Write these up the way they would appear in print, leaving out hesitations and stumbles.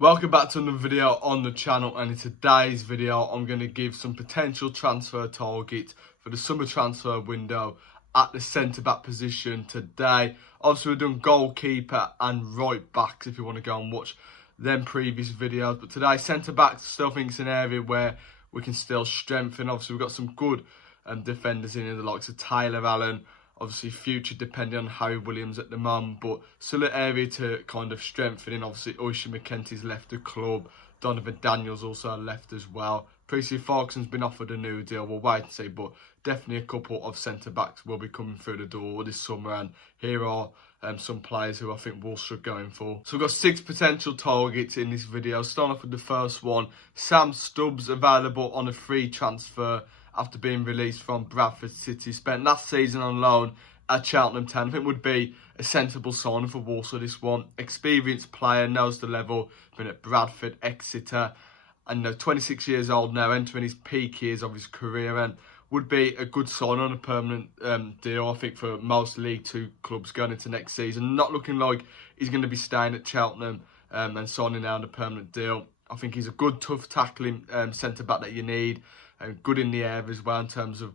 Welcome back to another video on the channel, and in today's video I'm going to give some potential transfer targets for the summer transfer window at the centre back position today. Obviously we've done goalkeeper and right backs if you want to go and watch them previous videos, but today centre backs still think it's an area where we can still strengthen. Obviously we've got some good defenders in here, the likes of Tyler Allen. Obviously, future depending on Harry Williams at the moment, but still an area to kind of strengthen in. Obviously, Oisin McKenty's left the club. Donovan Daniels also left as well. Precy Ferguson's been offered a new deal. We'll wait and see, but definitely a couple of centre-backs will be coming through the door this summer, and here are some players who I think Walsall are going for. So we've got 6 potential targets in this video. Starting off with the first one, Sam Stubs, available on a free transfer after being released from Bradford City. Spent last season on loan at Cheltenham Town. I think would be a sensible signing for Walsall, this one. Experienced player, knows the level, been at Bradford, Exeter, and 26 years old now, entering his peak years of his career, and would be a good sign on a permanent deal, I think, for most League Two clubs going into next season. Not looking like he's going to be staying at Cheltenham and signing out a permanent deal. I think he's a good, tough tackling centre-back that you need, and good in the air as well in terms of,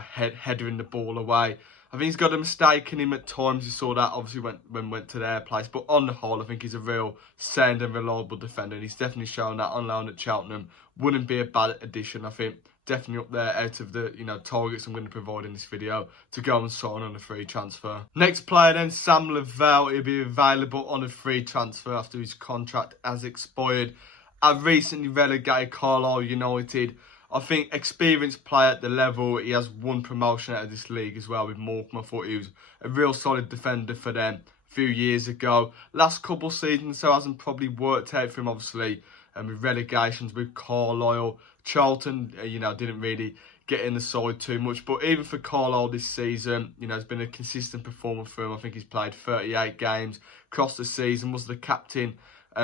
headering the ball away. I think he's got a mistake in him at times. You saw that obviously when went to their place, but on the whole, I think he's a real sound and reliable defender, and he's definitely shown that on loan at Cheltenham. Wouldn't be a bad addition, I think. Definitely up there out of the targets I'm going to provide in this video to go and sign on a free transfer. Next player then, Sam Lavelle. He'll be available on a free transfer after his contract has expired. I've recently relegated Carlisle United. I think experienced player at the level. He has won promotion out of this league as well with Morecambe. I thought he was a real solid defender for them a few years ago. Last couple seasons, so hasn't probably worked out for him, obviously, with relegations with Carlisle. Charlton, didn't really get in the side too much. But even for Carlisle this season, it's been a consistent performer for him. I think he's played 38 games across the season, was the captain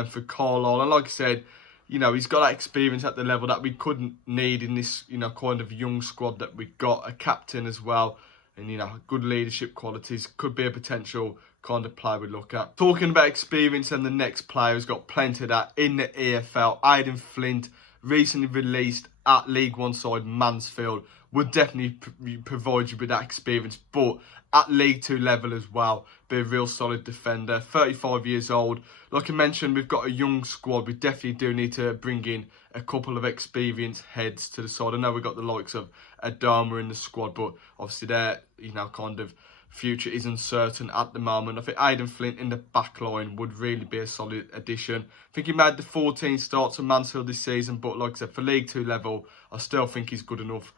for Carlisle. And like I said, he's got that experience at the level that we couldn't need in this, kind of young squad that we got. A captain as well, and, good leadership qualities. Could be a potential kind of player we look at. Talking about experience, and the next player who's got plenty of that in the EFL, Aiden Flint, recently released at League One side Mansfield. Would definitely provide you with that experience, but at League Two level as well, be a real solid defender. 35 years old. Like I mentioned, we've got a young squad. We definitely do need to bring in a couple of experienced heads to the side. I know we've got the likes of Adama in the squad, but obviously their kind of future is uncertain at the moment. I think Aiden Flint in the back line would really be a solid addition. I think he made the 14 starts for Mansfield this season, but like I said, for League Two level, I still think he's good enough,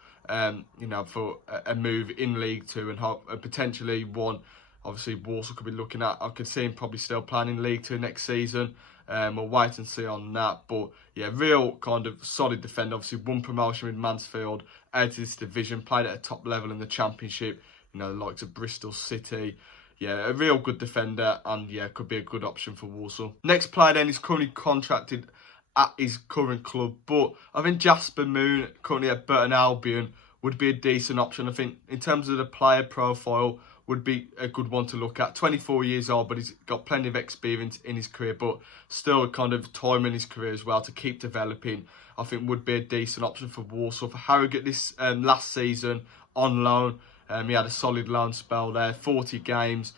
for a move in League Two, and potentially one. Obviously, Walsall could be looking at. I could see him probably still playing in League Two next season. We'll wait and see on that. But yeah, real kind of solid defender. Obviously, won promotion with Mansfield out of this division. Played at a top level in the Championship. The likes of Bristol City. Yeah, a real good defender, and yeah, could be a good option for Walsall. Next player then is currently contracted at his current club, but I think Jasper Moon, currently at Burton Albion, would be a decent option. I think in terms of the player profile, would be a good one to look at. 24 years old, but he's got plenty of experience in his career, but still kind of time in his career as well to keep developing. I think would be a decent option for Walsall. For Harrogate this last season on loan, he had a solid loan spell there, 40 games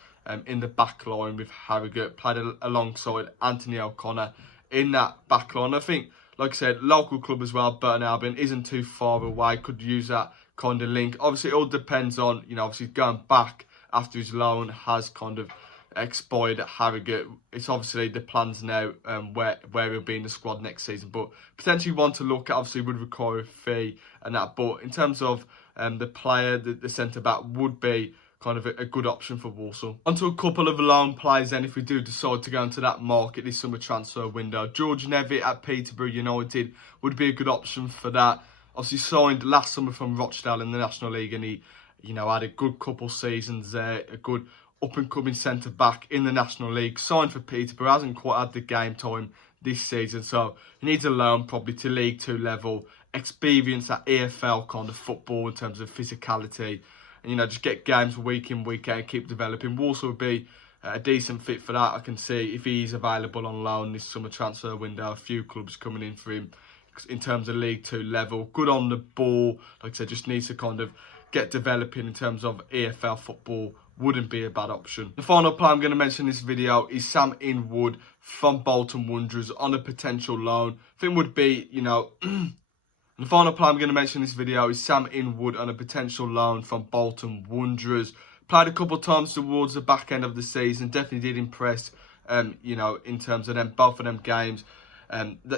in the back line with Harrogate, played alongside Anthony O'Connor in that back line. I think, like I said, local club as well, Burton Albion isn't too far away, could use that kind of link. Obviously, it all depends on, obviously going back after his loan has kind of expired at Harrogate. It's obviously the plans now where he'll be in the squad next season, but potentially one to look at. Obviously would require a fee and that, but in terms of the player, the centre-back would be kind of a good option for Walsall. Onto a couple of loan players then, if we do decide to go into that market this summer transfer window. George Nevie at Peterborough United would be a good option for that. Obviously signed last summer from Rochdale in the National League, and he had a good couple seasons there, a good up-and-coming centre-back in the National League. Signed for Peterborough, hasn't quite had the game time this season, so he needs a loan probably to League Two level. Experience at EFL kind of football in terms of physicality, and just get games week in, week out, keep developing. Walsall would be a decent fit for that. I can see if he's available on loan this summer transfer window, a few clubs coming in for him in terms of League 2 level. Good on the ball, like I said, just needs to kind of get developing in terms of EFL football. Wouldn't be a bad option. The final player I'm going to mention in this video is Sam Inwood from Bolton Wanderers on a potential loan. I think would be, you know, the final player I'm going to mention in this video is Sam Inwood on a potential loan from Bolton Wanderers. Played a couple of times towards the back end of the season. Definitely did impress, you know, in terms of them, both of them games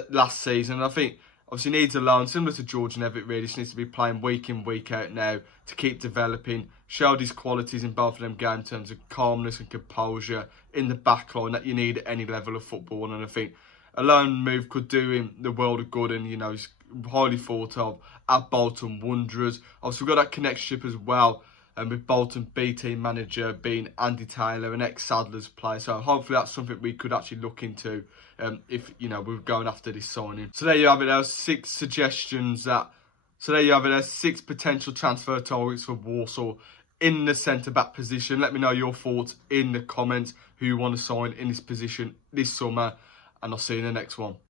last season. And I think obviously needs a loan, similar to George Nevie, really. Just needs to be playing week in, week out now to keep developing. Showed his qualities in both of them games in terms of calmness and composure in the back line that you need at any level of football. And I think a loan move could do him the world of good, and, you know, he's highly thought of at Bolton Wanderers. Obviously, we've got that connection as well, and with Bolton B team manager being Andy Taylor, an ex-Sadler's player. So hopefully that's something we could actually look into if, you know, we're going after this signing. So there you have it. There's 6 suggestions that. So there you have it. There's 6 potential transfer targets for Walsall in the centre-back position. Let me know your thoughts in the comments, who you want to sign in this position this summer, and I'll see you in the next one.